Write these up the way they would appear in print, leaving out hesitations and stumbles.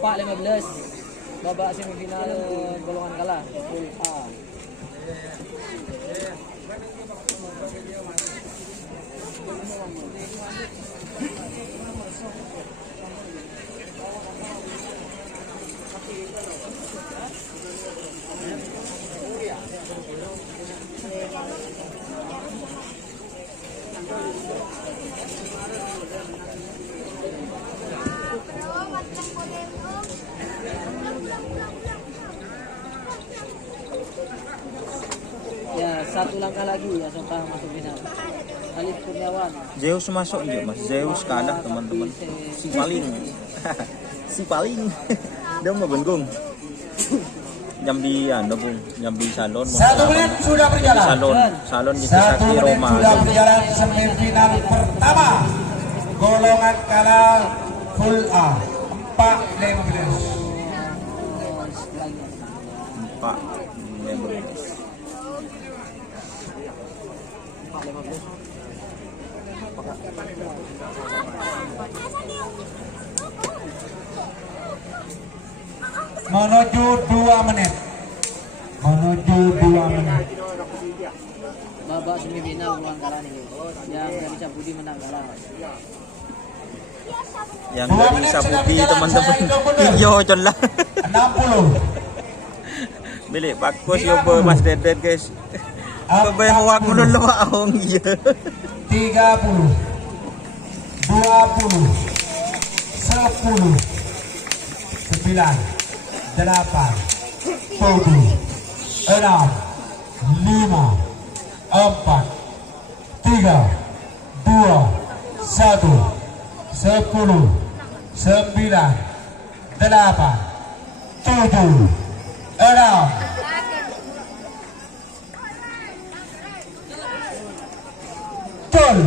4-15 babak semifinal golongan kalah pool A. Ya, satu langkah lagi ya Songkang masuk final. Khalid Kurniawan. Zeus masuk juga Mas. Zeus kalah teman-teman. Si paling. Si paling. Dia mau benggung. Nyambi Bung. Nyambi salon. 1 menit sudah berjalan. Salon di 1 menit Roma. sudah berjalan semifinal pertama. Golongan kalah full A 4-15. 4-15. Menuju 2 menit. Menuju 2 menit. Babak semifinal golongan kalah nih. Yang dari Sabudi menang kalah. Yang dari Sabudi teman-teman. Iyo lah. 60. Bilik bagus yo Mas Deden guys. Kebayang awak mundur lewat ahong iya. 30, 20, 10, 9, 8, 7, 6, 5, 4, 3, 2, 1, sepuluh, 9, 8, 7, 6. Betul.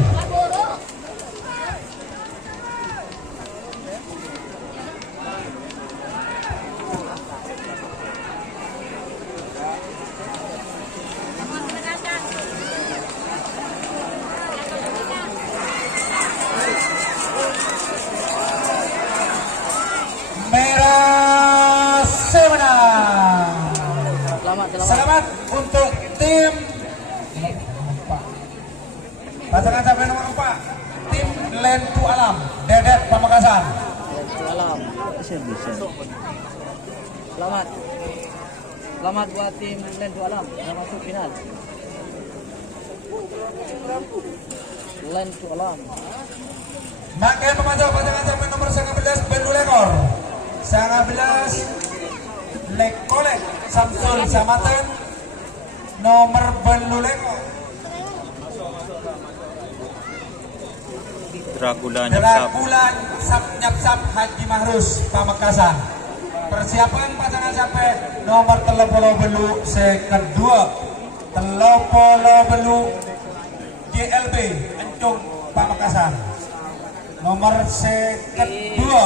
Merah semenang. Selamat untuk tim pasangan sampai nomor 4, tim Lentu Alam, Dedet Pamekasan. Lentu Alam. Selamat buat tim Lentu Alam yang masuk final. Lentu Alam. Maka pemantau pasangan sampai nomor 19 Bendu Lekor. 19 Lekolek Samsul Samatan nomor Bendu Lekor. Dracula Nyapsap Haji Mahrus Pamekasan. Persiapan pasangan sampai nomor 30 belu kedua 30 belu GLB Encung Pamekasan. Nomor kedua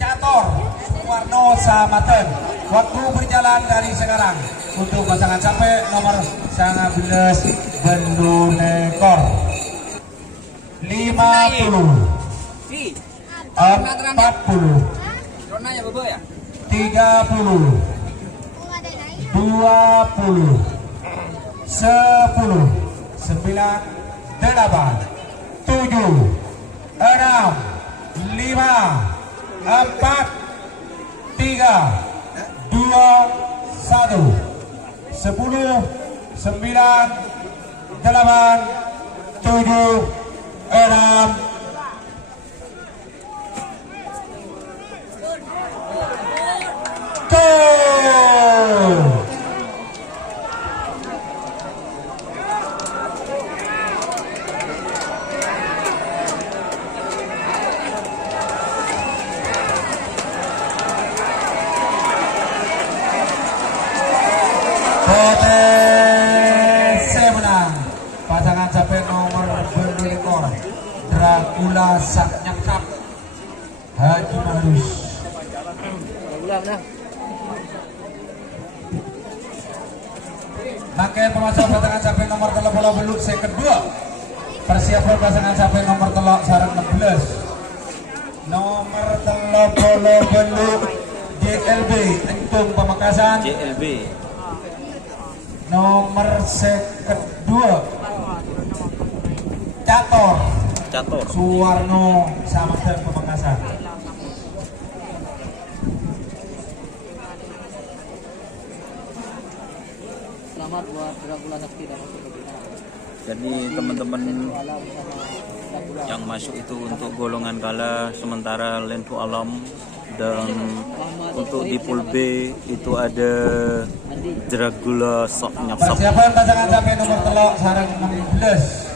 Cator Warno Samaten. Waktu berjalan dari sekarang untuk pasangan sampai nomor 19 Bendu Lekor 50 40 30 20 10 9 8 7 6 5 4 3 2 1 10 9 8 7 6 go. Potensi menang pasangan sampai nomor Bendu Lekor Dracula Nyakap Haji Mahrus. Makai pemasok pasangan sampai nomor 30 beluk kedua. Persiapan pasangan sampai nomor telok sarang 16 nomor 38 JLB Entung Pamekasan, JLB. nomor kedua Cator Cator. Suwarno Samatan Pamekasan. Selamat buat Dracula Sakti dan masuk ke final. Jadi teman-teman Alam sama Dracula. yang masuk itu untuk golongan kalah, sementara Lentu Alam, dan untuk di pool B itu ada Dracula Sok Nyapsap. Persiapan pasangan sampai nomor telok sarang 16.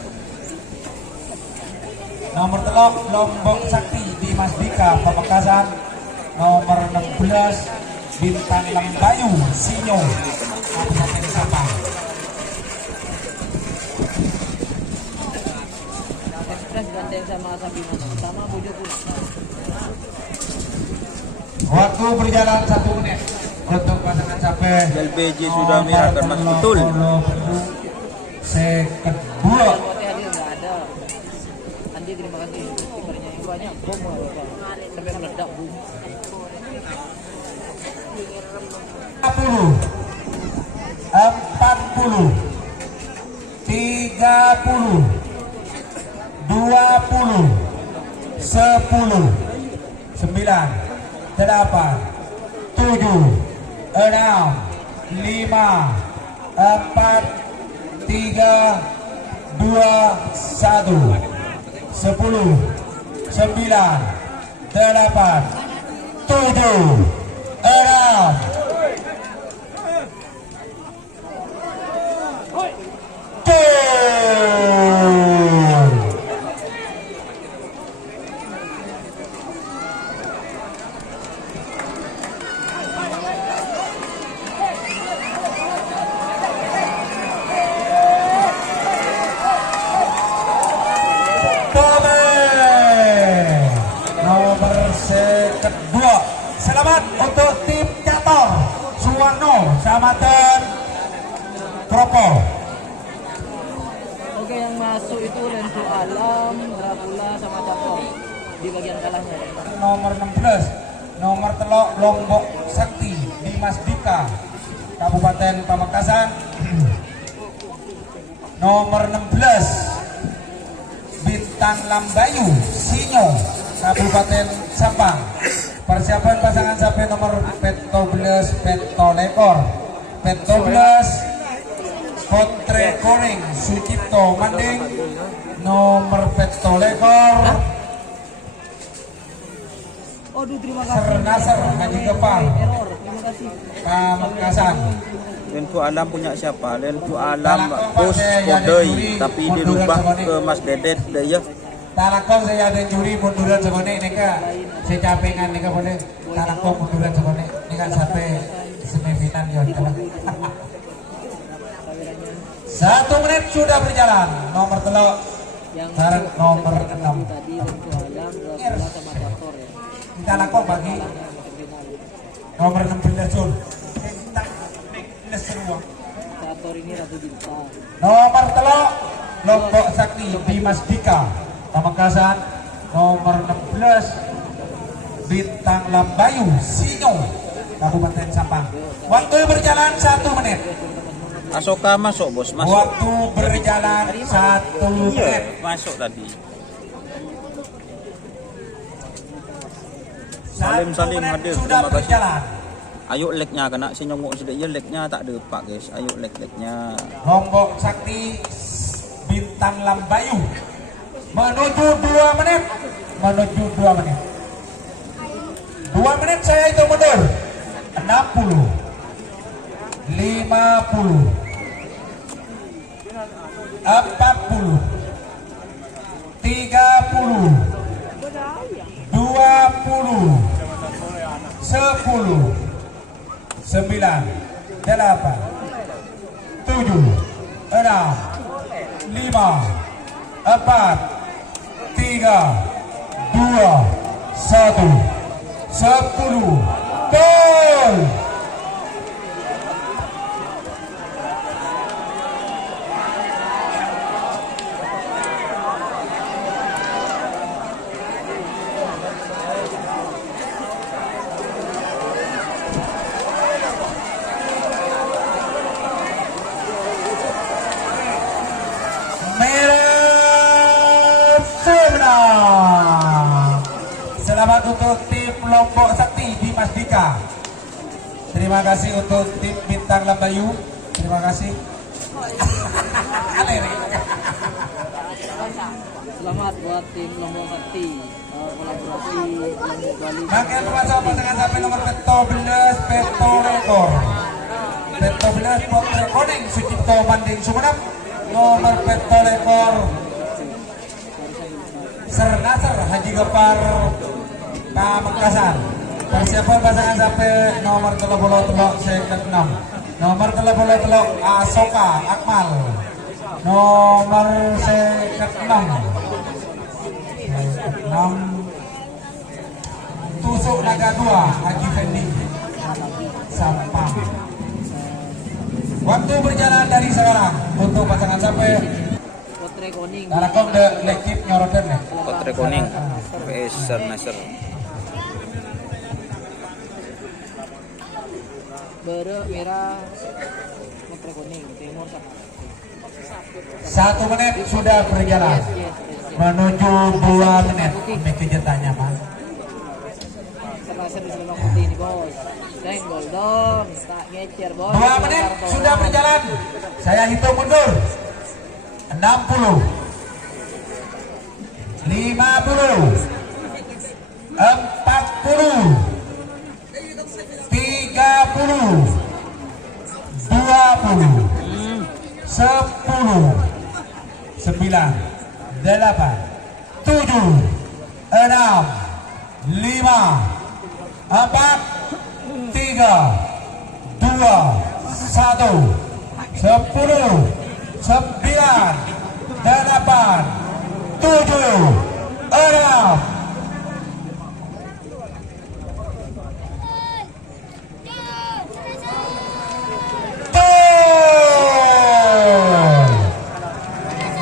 Nomor telok Lombok Sakti di Masdika Pamekasan, nomor 16 Bintang Lembayu Sinyo Kabupaten Sabang. Express gandeng sama Sabina sama Bojo pulang. Waktu berjalan 1 menit untuk pasangan sampai LPG sudah merahkan mas betul. Kedua Kote hadir nggak ada. Andi terima kasih kipernya yang banyak bom apa sampai meledak bom. 40 40 30 20 10 9 8 7 6 5 4 3 2 1 10 9 8 7 6 kedua. Selamat untuk tim Cator Suwarno Samatan Kropo. Oke, yang masuk itu Lentu Alam, Dracula sama Cator di bagian kalahnya. Nomor 16 nomor telok Lombok Sakti di Masdika Kabupaten Pamekasan. Nomor 16 Bintang Lambayu Sinyo Kabupaten Sabang. Persiapan pasangan sampai nomor 14 Peto Lekor, 14 Kotre Koring Sucipto Manding, nomor Peto Lekor Aduh, terima kasih. Sernasar Haji Gepar Error, terima kasih. Pamekasan. Lentu Alam punya siapa? Lentu Alam bos Kodoi, tapi dirubah ke Mas Dedet daya. Talakong saya ada juri munduran segone nika secapengan nika boleh talakong munduran segone nika sampai semifinal ya. 1 menit sudah berjalan. Nomor telok Yang sekarang nomor 6. tadi Lentu Alam, Dracula sama Cator ya. Talakong bagi Masuk final. nomor 16 Jul. Cator ini Ratu Bintang. Nomor telok Lombok Sakti Dimas Dika Pamekasan, nomor 16 Bintang Lambayu Sinyo Kabupaten Sabang. Waktu berjalan 1 menit. Asoka masuk bos, masuk. Waktu berjalan 1 menit. Iya, masuk tadi. Salim hadir, Sudah terima kasih. berjalan. Ayo legnya kena si nyongok sudah ya legnya tak ada pak guys. Ayo legnya. Lombok Sakti Bintang Lambayu menuju 2 menit. Menuju 2 menit. 2 menit saya itu mundur. 60 50 40 30 20 10 9 8 7 6 5 4 3 2 1 10 gol. sebenarnya. Selamat untuk tim Lombok Sakti Dimas Dika. Terima kasih untuk tim Bintang Lambayu. Terima kasih. Selamat buat tim Lombok Sakti. Kolaborasi Lombok Bali. Makin pasal pasangan sampai nomor 14 Peto Rekor. Peto 11 Potre Koning Sucipto Banding Sumenep. Nomor Peto Rekor Sernasar Haji Gepar Pamekasan. Persiapan pasangan sampai nomor 33 second 6. Nomor 33 Asoka Akmal. Nomor second 6 Tusuk Naga 2 Haji Fendi Sampang. Waktu berjalan dari sekarang untuk pasangan sampai Potre Koning. Tarakom de lekip nyoroten ya. Potre Koning vs Sernasar. Bere merah Potre Koning timur sama. 1 menit sudah berjalan menuju 2 menit. Ini kejutannya mas. Serasa di sebelah putih ini bos. Senggol dong, tak ngecer bos. 2 menit sudah berjalan. Saya hitung mundur. 60 50 40 30 20 10 9 8 7 6 5 4 3 2 1 10 9 8 7 6 5 4 3 2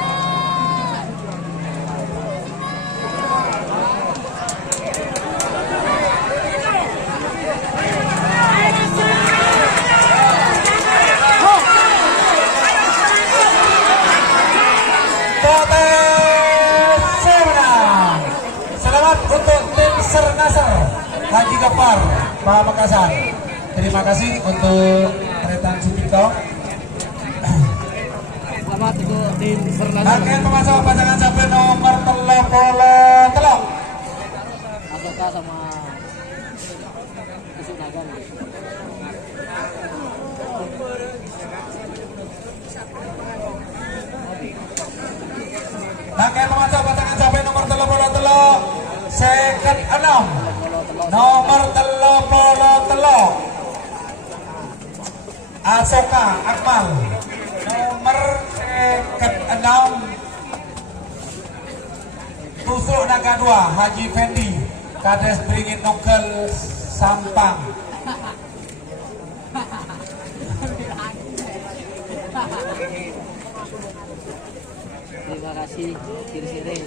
1 Selamat untuk tim Sernasar Haji Gepar Pamekasan. Terima kasih untuk Tretan Sucipto. Selamat untuk tim Sernasar. Akan memasang pasangan sampai nomor 33. Asoka sama Tusuk Naga. Akan memasang pasangan sampai nomor 33 second 6. Nomor 33 Asoka Akmal. Nomor second 6 Tusuk Naga 2 Haji Fendi Kades Beringin Nongkel Sampang. Terima kasih kiri-kiri.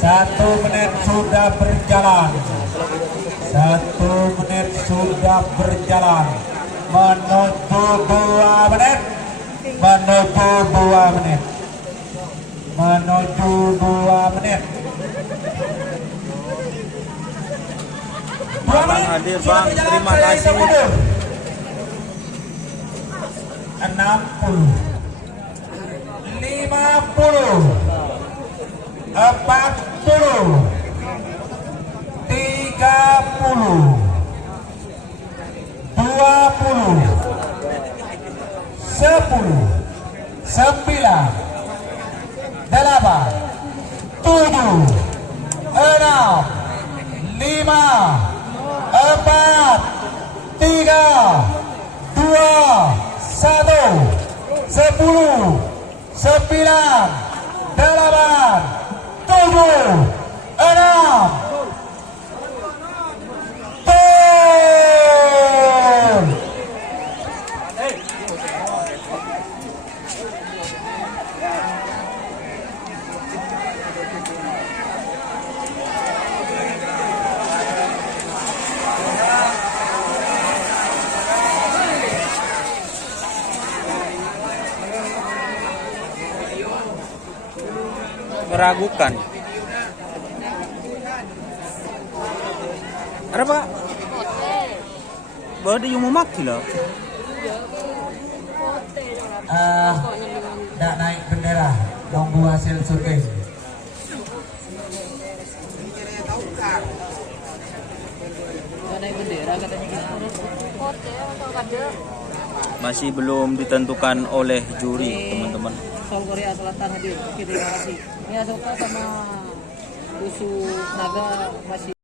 1 menit sudah berjalan. 1 menit sudah berjalan menuju 2 menit. Menuju 2 menit. Menuju 2 menit. 2 Bang menit hadir sudah bang, berjalan. terima Saya kasih. hitung mundur. 60 50 40 30 20 10 9 8 7 6 5 4 3 2 1 10 9 8 7 6 1 meragukan. Ada Pak? Baru dia mau mati lah. Tidak naik bendera, nunggu hasil survei. Nggak naik bendera katanya gitu. Masih belum ditentukan oleh juri, teman-teman. Sol Korea Selatan hadir. Oke, terima kasih. Ini Asoka sama Usu Naga masih